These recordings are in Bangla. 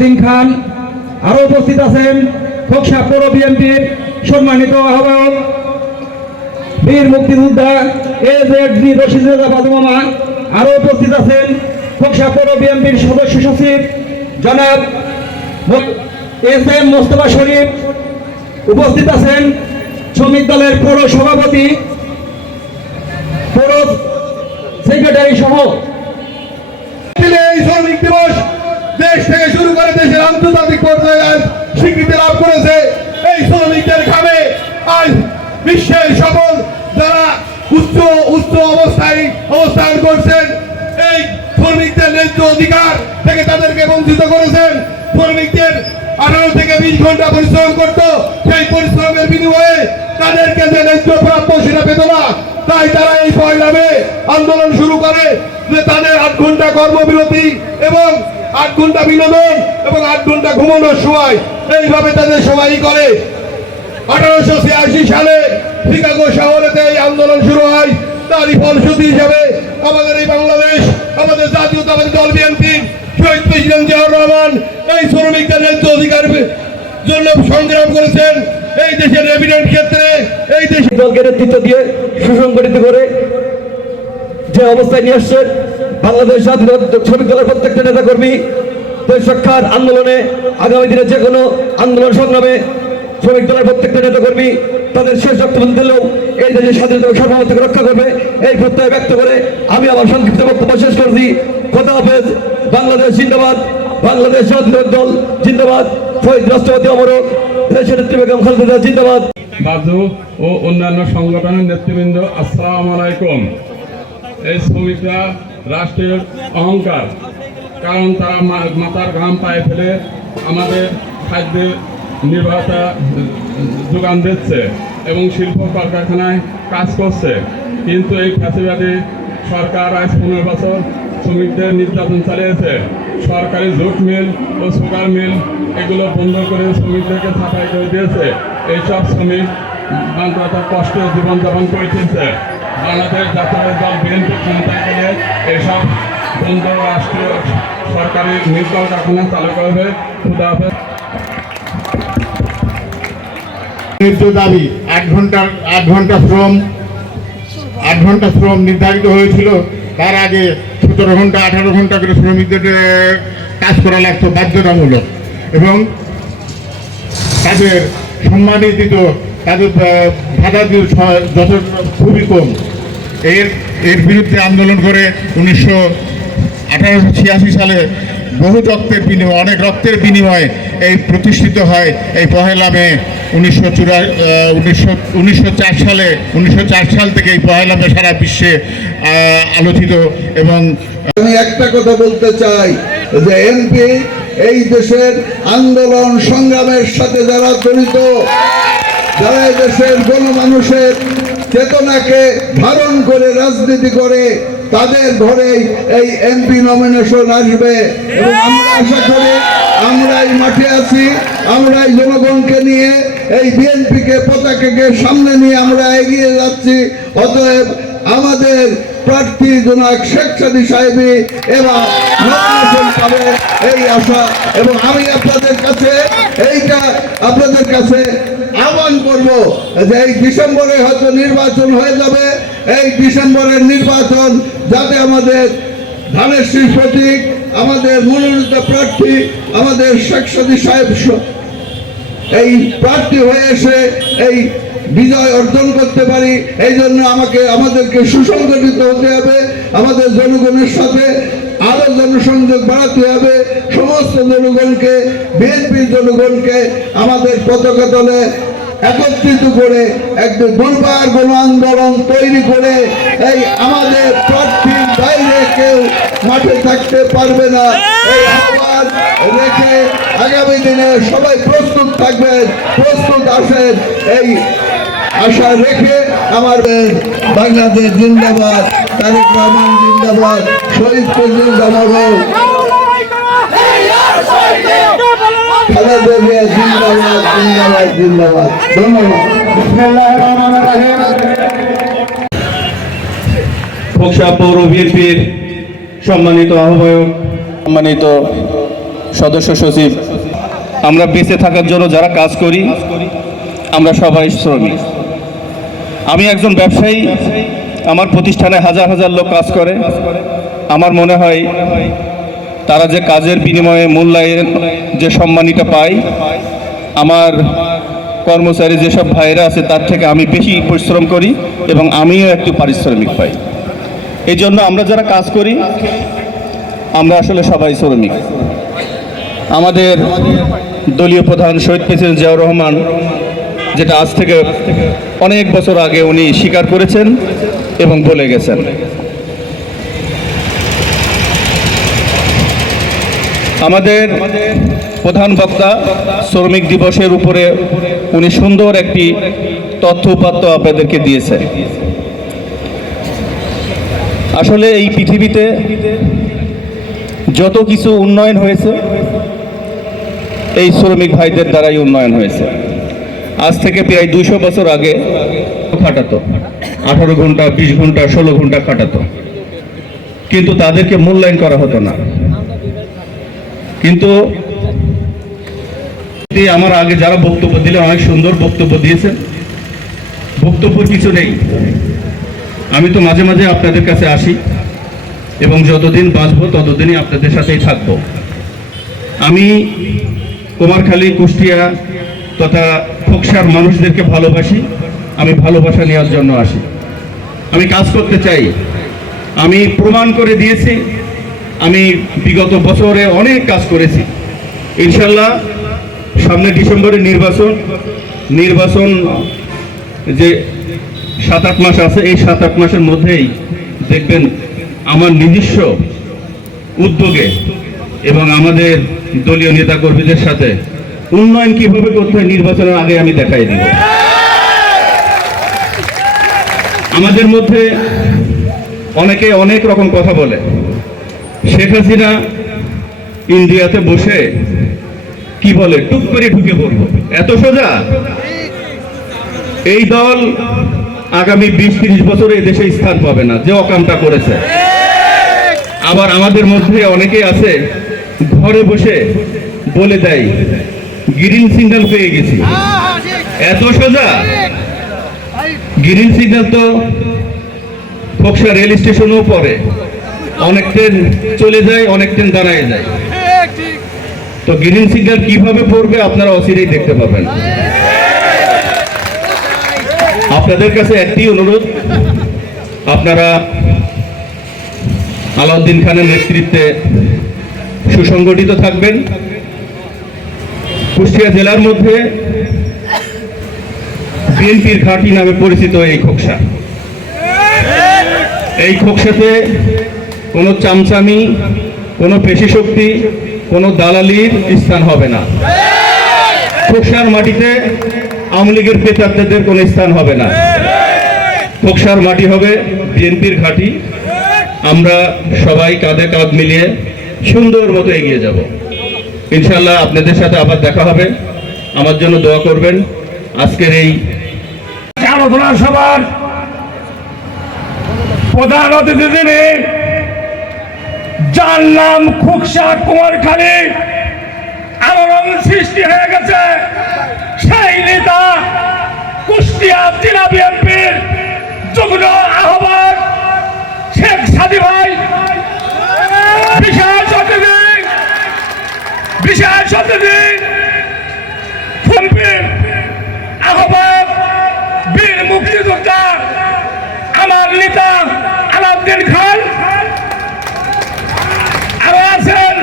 সালাউদ্দিন খান। আরো উপস্থিত আছেন খোকসা পৌর বিএনপির সম্মানিত আহ্বায়ক বীর মুক্তিযোদ্ধা AZD রশিদ রেজা বাদুমামা। আরো উপস্থিত আছেন খোকসা পৌর বিএনপির সদস্য সচিব জনাব SM মোস্তফা শরীফ। উপস্থিত আছেন শ্রমিক দলের পৌর সভাপতি, পৌর সেক্রেটারি সহ। এই শ্রমিক দিবস দেশ থেকে শুরু করে দেশের আন্তর্জাতিক পর্যায়ে স্বীকৃতি লাভ করেছে। এই শ্রমিকদের ঘামে আজ বিশ্বের সকল যারা উচ্চ অবস্থায় অবস্থান করছেন, এই শ্রমিকদের ন্যায্য অধিকার থেকে তাদেরকে বঞ্চিত করেছেন। শ্রমিকদের 18 থেকে 20 ঘন্টা পরিশ্রম করত, সেই পরিশ্রমের বিনিময়ে তাদেরকে যে ন্যায্য প্রাপ্য সেটা পেত না। তাই তারা এই 1 মে আন্দোলন শুরু করে যে তাদের 8 ঘন্টা কর্মবিরতি এবং 8 ঘন্টা বিনোদন এবং 8 ঘন্টা ঘুমানোর সময়, এইভাবে তাদের সবাই করে। 1886 সালে শিকাগো শহরেতে এই আন্দোলন শুরু হয়। তারই ফলশ্রুতি হিসাবে আমাদের এই বাংলাদেশ, আমাদের জাতীয়তাবাদী দল বিএনপি, শহীদ প্রেসিডেন্ট জিয়াউর রহমান এই শ্রমিকদের ন্যায্য অধিকারের জন্য সংগ্রাম করেছেন। এই দেশের এভিডেন্ট ক্ষেত্রে এই দেশের দলকে নেতৃত্ব দিয়ে সুসংগঠিত করে যে অবস্থায় নিয়ে আসছেন, বাংলাদেশ জাতীয় শ্রমিক দলের প্রত্যেকটা নেতা কর্মী দেশ রক্ষার আন্দোলনে, আগামী দিনে যে কোনো আন্দোলন সংগ্রামে শ্রমিক দলের প্রত্যেকটা নেতা কর্মী তাদের শেষ রক্তবন্ধ দিলেও এই দেশের স্বাধীনতা ও সার্বভৌমত্বকে রক্ষা করবে, এই প্রত্যয় ব্যক্ত করে আমি আমার সংক্ষিপ্ত বক্তব্য শেষ করছি। খোদা হাফেজ। বাংলাদেশ জিন্দাবাদ, বাংলাদেশ জাতীয় দল জিন্দাবাদ, শহীদ রাষ্ট্রপতি অমরক দেশের নেত্রী বেগম খালেদা জিন্দাবাদ। বাজু ও অন্যান্য সংগঠনের নেতৃবৃন্দ, আসসালামু আলাইকুম। এই শ্রমিকরা রাষ্ট্রের অহংকার, কারণ তারা মাথার ঘাম পায়ে ফেলে আমাদের খাদ্যের নির্বাহতা যোগান দিচ্ছে এবং শিল্প কলকারখানায় কাজ করছে। কিন্তু এই ফ্যাসিবাদী সরকার আজ 15 বছর শ্রমিকদের নির্যাতন চালিয়েছে। সরকারি জুট মিল ও সুগার মিল এগুলো বন্ধ করে শ্রমিকদেরকে ছাঁটাই করে দিয়েছে। এইসব শ্রমিক তার কষ্টে জীবনযাপন করে চলছে। বাংলাদেশ জাতীয় দল বিএনপি ক্ষমতায় গেলে এইসব বন্ধ রাষ্ট্রীয় সরকারি মিল কলকারখানা চালু করবে। খুদা হাফেজ। ন্যায্য দাবি 8 ঘন্টা শ্রম নির্ধারিত হয়েছিল। তার আগে 17 ঘন্টা 18 ঘন্টা করে শ্রমিকদের কাজ করা লাগতো বাধ্যতামূলক, এবং তাদের সম্মানী দিত, তাদের ভাতা দিত খুবই কম। এর বিরুদ্ধে আন্দোলন করে 1886 সালে বহু অনেক রক্তের বিনিময়ে এই প্রতিষ্ঠিত হয় এই 1 মে 1904 সালে। 1904 সাল থেকে এই 1 মে সারা বিশ্বে আলোচিত। এবং আমি একটা কথা বলতে চাই যে এমপি এই দেশের আন্দোলন সংগ্রামের সাথে যারা জড়িত, যারা এই দেশের গণমানুষের চেতনাকে ধারণ করে রাজনীতি করে, তাদের ঘরেই এই এমপি নমিনেশন আসবে। এবং আমরা আশা করি, আমরাই মাঠে আছি, আমরাই জনগণকে নিয়ে এই বিএনপিকে পতাকাকে সামনে নিয়ে আমরা এগিয়ে যাচ্ছি। অতএব আমাদের প্রার্থী জনাব শেখ সাদী সাহেবী এবার নমিনেশন পাবে এই আশা। এবং আমি আপনাদের কাছে আহ্বান করব যে এই ডিসেম্বরে হয়তো নির্বাচন হয়ে যাবে। এই ডিসেম্বরের নির্বাচন যাতে আমাদের ধানের শীষ প্রতীক, আমাদের মনোনীত প্রার্থী, আমাদের শেখ সাদী সাহেব এই প্রার্থী হয়ে এসে এই বিজয় অর্জন করতে পারি। এই জন্য আমাদেরকে সুসংগঠিত হতে হবে, আমাদের জনগণের সাথে আরো জনসংযোগ বাড়াতে হবে। সমস্ত জনগণকে, বিএনপির জনগণকে আমাদের পতাকা তলে একত্রিত করে একটি দুর্বার গণ আন্দোলন তৈরি করে এই আমাদের প্রার্থীর বাইরে কেউ মাঠে থাকতে পারবে না, এই আহ্বান রেখে আগামী দিনে সবাই প্রস্তুত থাকবেন, প্রস্তুত আসেন, এই আশা রেখে আমার বাংলাদেশ জিন্দাবাদ, তারেক রহমান জিন্দাবাদ, শহীদ প্রেসিডেন্ট অমর খালেদা জিয়া জিন্দাবাদ, জিন্দাবাদ, জিন্দাবাদ। ধন্যবাদ। খোকসা পৌর বিএনপির সম্মানিত আহ্বায়ক, সম্মানিত সদস্য সচিব, আমরা বেঁচে থাকার জন্য যারা কাজ করি আমরা সবাই শ্রমিক। আমি একজন ব্যবসায়ী, আমার প্রতিষ্ঠানে হাজার হাজার লোক কাজ করে। আমার মনে হয় তারা যে কাজের বিনিময়ে মূল্যায়ন যে সম্মানিটা পায়, আমার কর্মচারী যেসব ভাইরা আছে তার থেকে আমি বেশি পরিশ্রম করি এবং আমিও একটু পারিশ্রমিক পাই। এই জন্য আমরা যারা কাজ করি আমরা আসলে সবাই শ্রমিক। আমাদের দলীয় প্রধান শহীদ প্রেসিডেন্ট জিয়াউর রহমান যেটা আজ থেকে অনেক বছর আগে উনি স্বীকার করেছেন এবং বলে গেছেন। আমাদের প্রধান বক্তা শ্রমিক দিবসের উপরে উনি সুন্দর একটি তথ্য উপাত্ত আপনাদেরকে দিয়েছে। আসলে এই পৃথিবীতে যত কিছু উন্নয়ন হয়েছে এই শ্রমিক ভাইদের দ্বারাই উন্নয়ন হয়েছে। আজ থেকে প্রায় 200 বছর আগে খাটাতো, 18 ঘন্টা, 20 ঘন্টা, 16 ঘন্টা খাটাতো, কিন্তু তাদেরকে মূল্যায়ন করা হতো না। কিন্তু আমার আগে যারা বক্তব্য দিলে অনেক সুন্দর বক্তব্য দিয়েছেন, বক্তব্যের কিছু নেই। আমি তো মাঝে মাঝে আপনাদের কাছে আসি এবং যতদিন বাঁচবো ততদিনই আপনাদের সাথেই থাকবো। আমি কুমারখালী, কুষ্টিয়া তথা খোকসার মানুষদেরকে ভালোবাসি। আমি ভালোবাসা নেওয়ার জন্য আসি, আমি কাজ করতে চাই। আমি প্রমাণ করে দিয়েছি, আমি বিগত বছরে অনেক কাজ করেছি। ইনশাল্লাহ সামনে ডিসেম্বরে নির্বাচন যে 7-8 মাস আছে, এই 7-8 মাসের মধ্যেই দেখবেন আমার নিজস্ব উদ্যোগে এবং আমাদের দলীয় নেতাকর্মীদের সাথে উন্নয়ন কিভাবে করতে হয় নির্বাচনের আগে আমি দেখাই দিব। আমাদের মধ্যে অনেকে অনেক রকম কথা বলে। শেখ হাসিনা ইন্ডিয়াতে বসে কি বলে, টুক করে ঢুকে পড়বো, এত সোজা? এই দল আগামী 20-30 বছরে এই দেশে স্থান পাবে না, যে অকামটা করেছে। আবার আমাদের মধ্যে অনেকে আছে ঘরে বসে বলে দেয় গ্রিন সিগন্যাল পেয়ে গেছি, এত সোজা? গ্রিন সিগন্যাল তো খোকসা রেল স্টেশনও পড়ে, অনেক ট্রেন চলে যায়, অনেক ট্রেন দাঁড়ায় যায়। তো গ্রিন সিগন্যাল কিভাবে পড়বে আপনারা অচিরেই দেখতে পাবেন। আপনাদের কাছে একটি অনুরোধ, আপনারা আলাউদ্দিন খানের নেতৃত্বে সুসংগঠিত থাকবেন। কুষ্টিয়া জেলার মধ্যে বিএনপির ঘাঁটি নামে পরিচিত এই খোকসা। এই খোকসাতে কোনো চামচামি, কোনো পেশি শক্তি, কোনো দালালির স্থান হবে না। খোকসার মাটিতে আওয়ামী লীগের পেতাত্তাদের কোনো স্থান হবে না। খোকসার মাটি হবে বিএনপির ঘাঁটি। আমরা সবাই কাঁধে কাঁধ মিলিয়ে সুন্দর মতো এগিয়ে যাব। ইনশাল্লাহ আপনাদের সাথে আবার দেখা হবে। আমার জন্য দোয়া করবেন। আজকের এই আলোচনা সভার প্রধান অতিথি যিনি, যার নাম খোকসা কুমারখালী আলোড়ন সৃষ্টি হয়ে গেছে, সেই নেতা কুষ্টিয়া জেলা বিএনপির যুগ্ম আহ্বায়ক শেখ সাদি ভাই, বিশেষ অতিথি এমপির আহ্বায়ক বীর মুক্তিযোদ্ধা আমার নেতা আলাউদ্দিন খান, আরো আছেন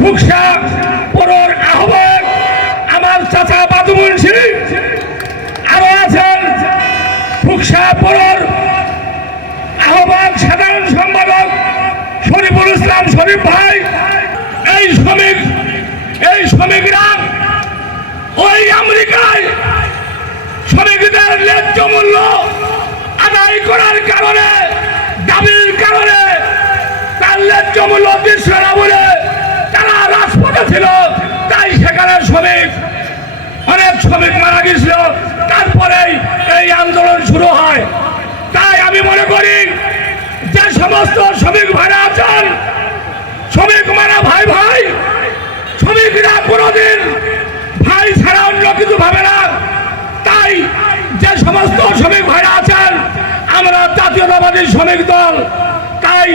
খোকসা পৌর আহ্বায়ক আমার চাচা বাদু মুন্সি, আরো আছেন খোকসা পৌর আহ্বায়ক সাধারণ সম্পাদক শরীফুল ইসলাম শরীফ ভাই। এই শ্রমিকরা ওই আমেরিকায় শ্রমিকদের ন্যায্য মূল্য আদায় করার কারণে, দাবির কারণে তার ন্যায্য মূল্য দিচ্ছে না বলে তারা রাজপথে ছিল। তাই সেখানে অনেক শ্রমিক মারা গেছিল। তারপরেই এই আন্দোলন শুরু হয়। তাই আমি মনে করি যে সমস্ত শ্রমিক ভাইরা আছেন, শ্রমিক মারা ভাই শ্রমিকরা কোনোদিন ভাই ছাড়া অন্য কিছু ভাবে না। তাই যে সমস্ত শ্রমিক ভাইরা আছেন, আমরা জাতীয়তাবাদী শ্রমিক দল, তাই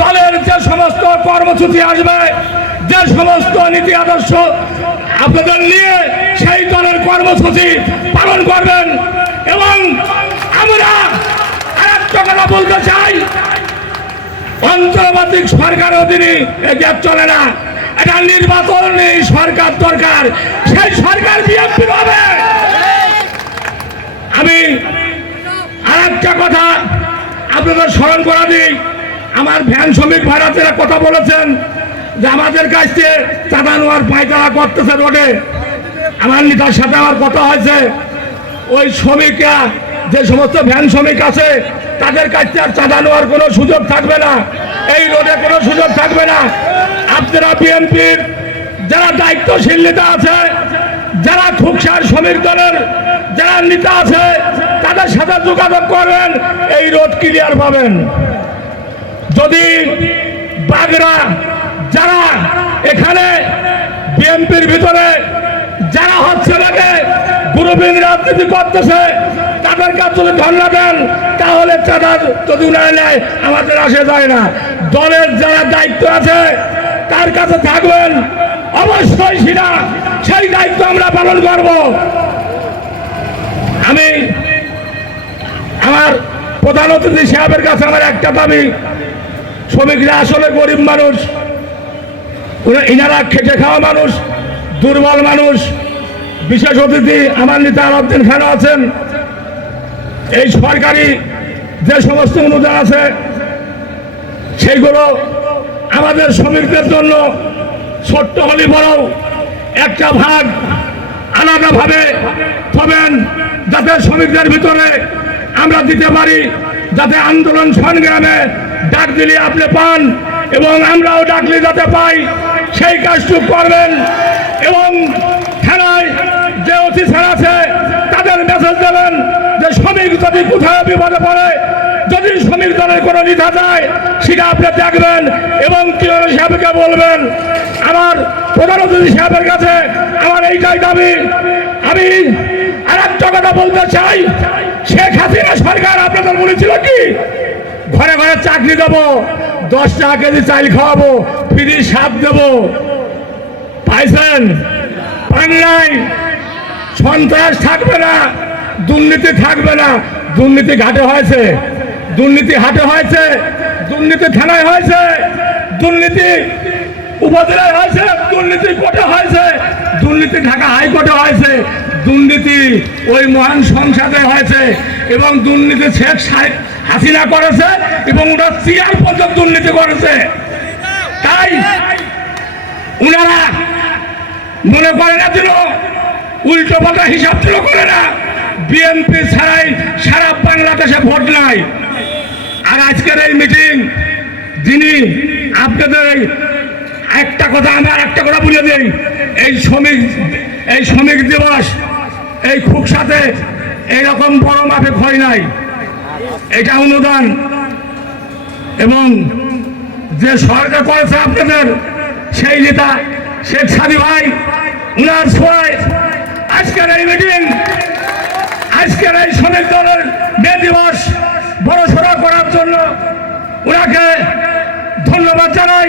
দলের যে সমস্ত কর্মসূচি আসবে, যে সমস্ত নীতি আদর্শ আপনাদের নিয়ে সেই দলের কর্মসূচি পালন করবেন। এবং আমরা আরেকটা কথা বলতে চাই, অন্তর্বর্তী সরকার অধীনে এগিয়ে চলে না, এটা নির্বাচনী সরকার দরকার, সেই সরকার বিএনপি হবে। আমি আরেকটা কথা আপনাদের স্মরণ করা দিই, আমার ভ্যান শ্রমিক ভাড়াতেরা কথা বলেছেন যে আমাদের কাছ থেকে চাঁদা নেওয়ার পায়তারা করতেছে রোডে। আমার নেতার সাথে আমার কথা হয়েছে, ওই শ্রমিকরা যে সমস্ত ভ্যান শ্রমিক আছে তাদের কাছ থেকে আর চাঁদা নেওয়ার কোনো সুযোগ থাকবে না, এই রোডে কোনো সুযোগ থাকবে না। আপনারা বিএনপির যারা দায়িত্বশীল নেতা আছে, যারা খুকসার শ্রমিক দলের যারা নেতা আছে, তাদের সাথে যোগাযোগ করবেন, এই রোড ক্লিয়ার পাবেন। যদি বাগরা যারা এখানে বিএনপির ভিতরে যারা হচ্ছে নাকি গ্রুপিং রাজনীতি করতেছে, তাদের কাছে যদি ধর্ণা দেন তাহলে চাঁদা যদি উনায় নেয় আমাদের আসে যায় না। দলের যারা দায়িত্ব আছে তার কাছে থাকবেন, অবশ্যই সেটা সেই দায়িত্ব আমরা পালন করব। আমি আমার প্রধান অতিথি সাহেবের কাছে আমার একটা দাবি, শ্রমিকরা আসলে গরিব মানুষ, ইনারা খেটে খাওয়া মানুষ, দুর্বল মানুষ। বিশেষ অতিথি আমার নেতা আলাউদ্দিন খান আছেন, এই সরকারি যে সমস্ত অনুদান আছে সেইগুলো আমাদের শ্রমিকদের জন্য ছোট্ট হলে বড় একটা ভাগ আলাদাভাবে হবেন, যাতে শ্রমিকদের ভিতরে আমরা দিতে পারি, যাতে আন্দোলন সংগ্রামে ডাক দিলে আপনি পান এবং আমরাও ডাকলে যাতে পাই, সেই কাজটুকু করবেন। এবং থানায় যে অফিসার আছে তাদের মেসেজ দেবেন যে শ্রমিক যদি কোথাও বিপদে পড়ে, যদি শ্রমিক দলের কোনো নিধা যায় সেটা আপনি দেখবেন এবং টিওর সাহেবকে বলবেন। আমার প্রধান অতিথি সাহেবের কাছে আমার এইটাই দাবি। আমি আর একটা কথা বলতে চাই, শেখ হাসিনা সরকার আপনাদের বলেছিল কি ঘরে ঘরে চাকরি দেবো, 10 টাকা কেজি চাল খাওয়াবো, ফ্রি সাপ দেবো, পাইছেন? পান নাই। সন্ত্রাস থাকবে না, দুর্নীতি থাকবে না। দুর্নীতি ঘাটে হয়েছে, দুর্নীতি হাটে হয়েছে, দুর্নীতি থানায় হয়েছে, দুর্নীতি উপজেলায় হয়েছে, দুর্নীতি কোর্টে হয়েছে, দুর্নীতি ঢাকা হাইকোর্টে হয়েছে, দুর্নীতি ওই মহান সংসদে হয়েছে এবং দুর্নীতি শেখ হাসিনা করেছে এবং ওরা চেয়ার পর্যন্ত দুর্নীতি করেছে। তাই উনারা মনে করে না যেন উল্টো পাল্টা হিসাব ছিল করে না, বিএনপি ছাড়াই সারা বাংলাদেশে ভোট নাই। আর আজকের এই মিটিং যিনি আপনাদের একটা কথা, আমি আর একটা কথা বলে দিই, এই শ্রমিক দিবস এই খুকসাতে এইরকম বড় মাপে হয় নাই, এটা অনুদান এবং যে সরকার করেছে আপনাদের সেই নেতা শেখ সাদি ভাই, উনার ছোঁয়ায় আজকের এই মিটিং, আজকের এই শ্রমিক দলের মে দিবস বড় সড়ো করার জন্য ওনাকে ধন্যবাদ জানাই।